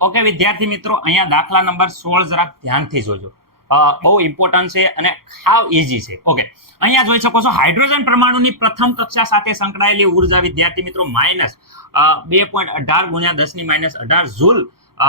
Okay વિદ્યાર્થી મિત્રો, અહીંયા દાખલા નંબર 16 જરાક ધ્યાનથી જોજો. બહુ ઇમ્પોર્ટન્ટ છે અને હાવ ઇઝી છે. ઓકે, અહીંયા જોઈ શકો છો હાઇડ્રોજન પરમાણુની પ્રથમ કક્ષા સાથે સંકળાયેલી ઉર્જા વિદ્યાર્થી મિત્રો માઇનસ 2.18 ગુણ્યા 10⁻18 જૂલ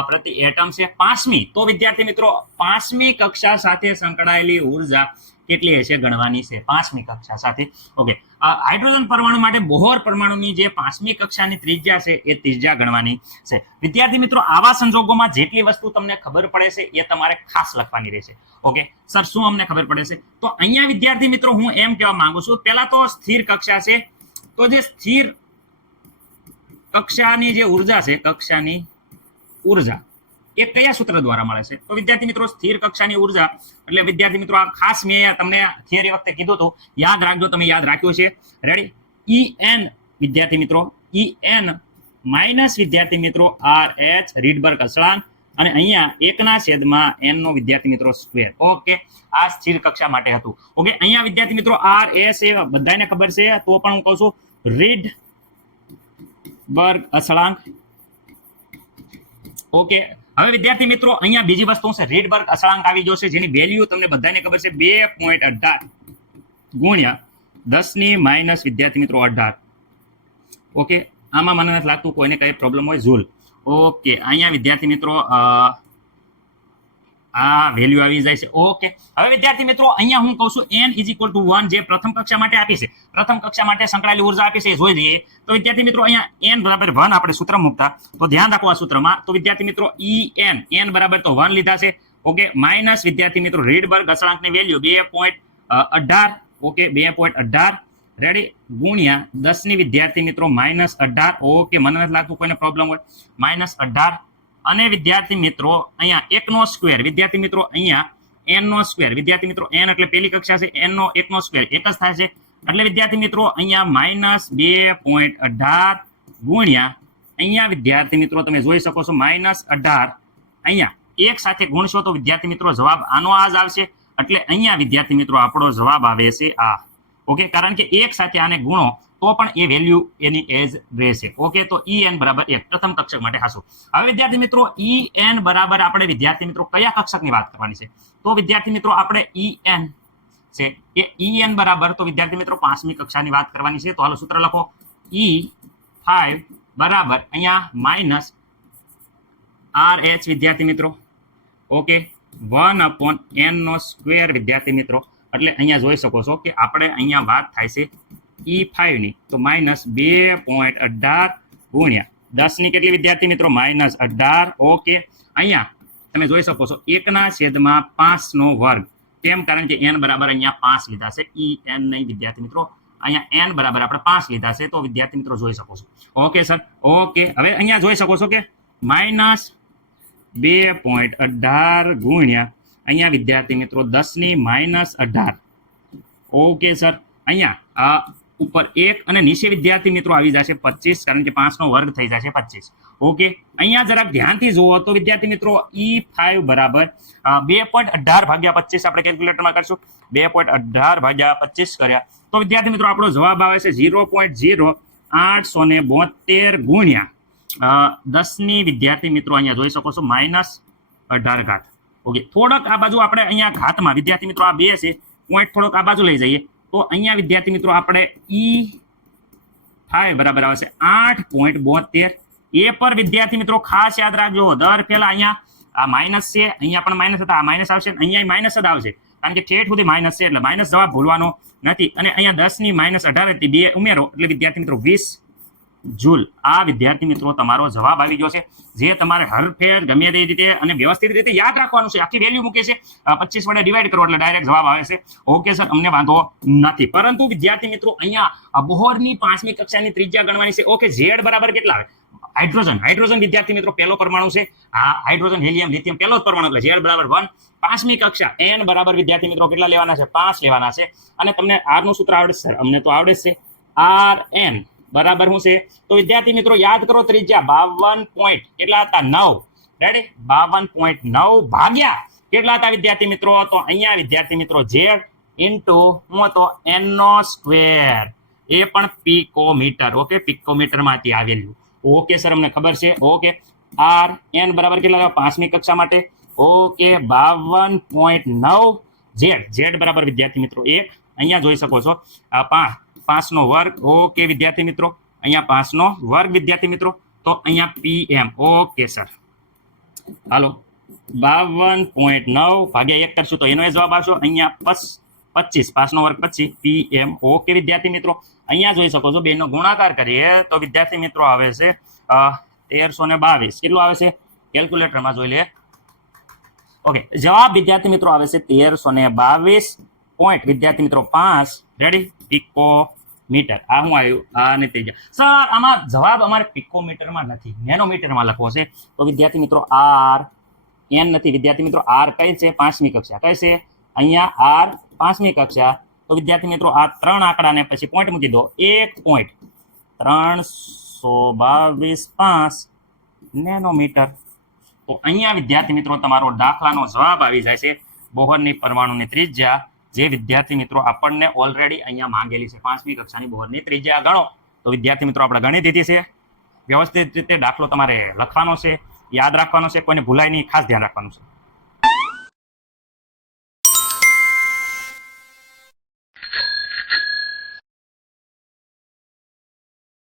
પ્રતિ એટમ છે. પાંચમી તો વિદ્યાર્થી મિત્રો પાંચમી કક્ષા સાથે સંકળાયેલી ઉર્જા કેટલી હશે ગણવાની છે પાંચમી કક્ષા સાથે. ઓકે, હાઇડ્રોજન પરમાણુ માટે બોહર પરમાણુની જે પાંચમી કક્ષાની ત્રિજ્યા છે એ ત્રિજ્યા ગણવાની છે. વિદ્યાર્થી મિત્રો આવા સંજોગોમાં જેટલી વસ્તુ તમને ખબર પડે છે એ તમારે ખાસ લખવાની રહેશે. ઓકે સર, શું અમને ખબર પડે છે? તો અહીંયા વિદ્યાર્થી મિત્રો હું એમ કહેવા માંગુ છું, પહેલા તો સ્થિર કક્ષા છે, તો જે સ્થિર કક્ષાની જે ઉર્જા છે, કક્ષાની ઉર્જા એ કયા સૂત્ર દ્વારા મળે છે? તો વિદ્યાર્થી મિત્રો સ્થિર કક્ષાની ઉર્જા એટલે વિદ્યાર્થી મિત્રો આ ખાસ મેં તમને થિયરી વખતે કીધું હતું, યાદ રાખજો, તમે યાદ રાખ્યું છે. રેડી? En વિદ્યાર્થી મિત્રો, En માઇનસ વિદ્યાર્થી મિત્રો RH રીડબર્ગ અચળાંક અને અહીંયા 1/n નો વિદ્યાર્થી મિત્રો સ્ક્વેર. ઓકે, આ સ્થિર કક્ષા માટે હતું. ઓકે, અહીંયા વિદ્યાર્થી મિત્રો RS એ બધાને ખબર છે, તો પણ હું કહું છું રીડબર્ગ અચળાંક. ઓકે, હવે વિદ્યાર્થી મિત્રો અહીંયા બીજી વસ્તુ છે, રીડબર્ગ અચળાંક આવી ગયો છે, જેની વેલ્યુ તમને બધાને ખબર છે 2.18 ગુણ્યા 10⁻⁻ વિદ્યાર્થી મિત્રો 18. ઓકે, આમાં મને નથી લાગતું કોઈને કઈ પ્રોબ્લેમ હોય. ઝૂલ. ઓકે, અહીંયા વિદ્યાર્થી મિત્રો આ વેલ્યુ આવી જાય છે. ઓકે, હવે વિદ્યાર્થી મિત્રો અહીંયા હું કહું છું n = 1 જે પ્રથમ કક્ષા માટે આપી છે, પ્રથમ કક્ષા માટે સંકળાયેલી ઉર્જા આપી છે એ જોઈ લઈએ. તો વિદ્યાર્થી મિત્રો અહીંયા n = 1 આપણે સૂત્ર મૂકતા, તો ધ્યાન રાખો આ સૂત્રમાં. તો વિદ્યાર્થી મિત્રો n બરાબર તો 1 લીધા છે. ઓકે, માઇનસ વિદ્યાર્થી મિત્રો રીડબર્ગ અચળાંકની વેલ્યુ 2.18. ઓકે, 2.18 રેડી ગુણ્યા 10 ની વિદ્યાર્થી મિત્રો -18. ઓકે, મને નથી લાગતું કોઈને પ્રોબ્લેમ હોય. -18 અને વિદ્યાર્થી મિત્રો અહીંયા 1 નો સ્ક્વેર, વિદ્યાર્થી મિત્રો અહીંયા n નો સ્ક્વેર, વિદ્યાર્થી મિત્રો n એટલે પહેલી કક્ષા છે, n નો 1 નો સ્ક્વેર 1 જ થાય છે. એટલે વિદ્યાર્થી મિત્રો અહીંયા -2.18 ગુણ્યા અહીંયા વિદ્યાર્થી મિત્રો તમે જોઈ શકો છો -18. અહીંયા એક સાથે ગુણશો તો વિદ્યાર્થી મિત્રો જવાબ આનો આ જ આવશે. એટલે અહીંયા વિદ્યાર્થી મિત્રો આપણો જવાબ આવે છે આ. ઓકે, કારણ કે એક સાથે આને ગુણો તો પણ એ વેલ્યુ એની એજ રહેશે. ઓકે, તો En બરાબર 1 પ્રથમ કક્ષક માટે હાસું. હવે વિદ્યાર્થી મિત્રો En બરાબર આપણે વિદ્યાર્થી મિત્રો કયા કક્ષકની વાત કરવાની છે? તો વિદ્યાર્થી મિત્રો આપણે En છે એ En બરાબર તો વિદ્યાર્થી મિત્રો પાંચમી કક્ષાની વાત કરવાની છે. તો હાલો સૂત્ર લખો, E5 બરાબર અહીંયા માઇનસ RH વિદ્યાર્થી મિત્રો. ઓકે, 1/n નો સ્ક્વેર વિદ્યાર્થી મિત્રો. એટલે અહીંયા જોઈ શકો છો કે આપણે અહીંયા વાત થાય છે E5 ની, તો -2.18 ગુણ્યા 10 ની કેટલી વિદ્યાર્થી મિત્રો -18. ઓકે, અહીંયા તમે જોઈ શકો છો 1/5 નો વર્ગ. કેમ? કારણ કે n બરાબર અહીંયા 5 લીધા છે, En નહીં વિદ્યાર્થી મિત્રો, અહીંયા n બરાબર આપણે 5 લીધા છે. તો વિદ્યાર્થી મિત્રો જોઈ શકો છો. ઓકે સર, ઓકે, હવે અહીંયા જોઈ શકો છો કે -2.18 ગુણ્યા અહીંયા વિદ્યાર્થી મિત્રો 10⁻18. ઓકે સર, અહીંયા ઉપર 1 અને નીચે વિદ્યાર્થી મિત્રો આવી જશે 25, કારણ કે 5 નો વર્ગ થઈ જશે 25. ઓકે, અહીંયા જરાક ધ્યાનથી જુઓ તો વિદ્યાર્થી મિત્રો E5 બરાબર 2.18 ભાગ્યા 25 આપણે કેલ્ક્યુલેટરમાં કરશું. 2.18 ભાગ્યા 25 કર્યા તો વિદ્યાર્થી મિત્રો આપણો જવાબ આવે છે 0.0872 ગુણ્યા 10 ની વિદ્યાર્થી મિત્રો અહીંયા જોઈ શકો છો -18 ઘાત. ઓકે, થોડોક આ બાજુ આપણે અહીંયા ઘાતમાં વિદ્યાર્થી મિત્રો આ 2 છે, પોઈન્ટ થોડોક આ બાજુ લઈ જઈએ તો અહીંયા વિદ્યાર્થી મિત્રો આપણે E5 બરાબર આવશે 8.72. એ પર વિદ્યાર્થી મિત્રો ખાસ યાદ રાખજો, દર પહેલા અહીંયા આ માઇનસ છે, અહીંયા પણ માઇનસ હતા, આ માઇનસ આવશે, અહીંયા માઇનસ જ આવશે, કારણ કે ઠેઠ સુધી માઇનસ છે એટલે માઇનસ જવાબ ભૂલવાનો નથી. અને અહીંયા 10 ની -18 હતી, 2 ઉમેરો એટલે વિદ્યાર્થી મિત્રો 20 જૂલ. આ વિદ્યાર્થી મિત્રો તમારો જવાબ આવી ગયો છે, જે તમારે હરફેર ગમે તે રીતે અને વ્યવસ્થિત રીતે યાદ રાખવાનું છે. આખી વેલ્યુ મૂકે છે, 25 વડે ડિવાઈડ કરો એટલે ડાયરેક્ટ જવાબ આવે છે. ઓકે સર, અમને વાંધો નથી. પરંતુ વિદ્યાર્થી મિત્રો અહીંયા બોહરની પાંચમી કક્ષાની ત્રિજ્યા ગણવાની છે. ઓકે, Z બરાબર કેટલા આવે? હાઇડ્રોજન વિદ્યાર્થી મિત્રો પહેલો પરમાણુ છે. આ હાઇડ્રોજન હિલિયમ લિથિયમ પહેલો જ પરમાણુ એટલે Z બરાબર 1. પાંચમી કક્ષા n બરાબર વિદ્યાર્થી મિત્રો કેટલા લેવાના છે? 5 લેવાના છે. અને તમને r નું સૂત્ર આવડે છે સર? અમને તો આવડે છે. Rn બરાબર શું છે? તો વિદ્યાર્થી મિત્રો યાદ કરો, ત્રિજ્યા 52 પોઈન્ટ કેટલા હતા? 9. રેડી? 52.9 ભાગ્યા કેટલા હતા વિદ્યાર્થી મિત્રો? તો અહીંયા વિદ્યાર્થી મિત્રો Z ઇન્ટુ હું તો n નો સ્ક્વેર, એ પણ પિકોમીટર. ઓકે, પિકોમીટર માંથી આવેલું. ઓકે સર, અમને ખબર છે. ઓકે, આર એન બરાબર કેટલા લેવા પાંચમી કક્ષા માટે ઓકે 52.9 ઝેડ બરાબર વિદ્યાર્થી મિત્રો 1 અહીંયા જોઈ શકો છો આ 5 નો વર્ગ ઓકે વિદ્યાર્થી મિત્રો અહીંયા 5 નો વર્ગ વિદ્યાર્થી મિત્રો તો અહીંયા પીએમ ઓકે સર હાલો 52.9 ભાગ્યા 1 કરશું તો એનો એ જવાબ આવશે અહીંયા 25 5 નો વર્ગ 25 પીએમ ઓકે વિદ્યાર્થી મિત્રો અહીંયા જોઈ શકો છો બેનો ગુણાકાર કરીએ તો વિદ્યાર્થી મિત્રો આવે છે 1322 કેટલું આવે છે કેલ્ક્યુલેટરમાં જોઈ લે ઓકે જવાબ વિદ્યાર્થી મિત્રો આવે છે 1322 પોઈન્ટ વિદ્યાર્થી મિત્રો 5 રેડી પિકોમીટર આ હું આવ્યું આ ને ત્રિજ્યા સર આમાં જવાબ અમારે પિકોમીટરમાં નથી નેનોમીટરમાં લખવો છે તો વિદ્યાર્થી મિત્રો આર એન નથી વિદ્યાર્થી મિત્રો આર કઈ છે પાંચમી કક્ષા કઈ છે અહીંયા આર પાંચમી કક્ષા તો વિદ્યાર્થી મિત્રો આ ત્રણ આંકડાને પછી પોઈન્ટ મૂકી દો 1.322.5 નેનોમીટર તો અહીંયા વિદ્યાર્થી મિત્રો તમારો દાખલાનો જવાબ આવી જાય છે બોહરની પરમાણુની ત્રિજ્યા જે વિદ્યાર્થી મિત્રો આપણને ઓલરેડી અહીંયા માંગેલી છે પાંચમી કક્ષાની બોહરની ત્રિજ્યા ગણો તો વિદ્યાર્થી મિત્રો આપણે ગણી દીધી છે વ્યવસ્થિત રીતે દાખલો તમારે લખવાનો છે યાદ રાખવાનો છે કોઈને ભૂલાય નહીં ખાસ ધ્યાન રાખવાનું છે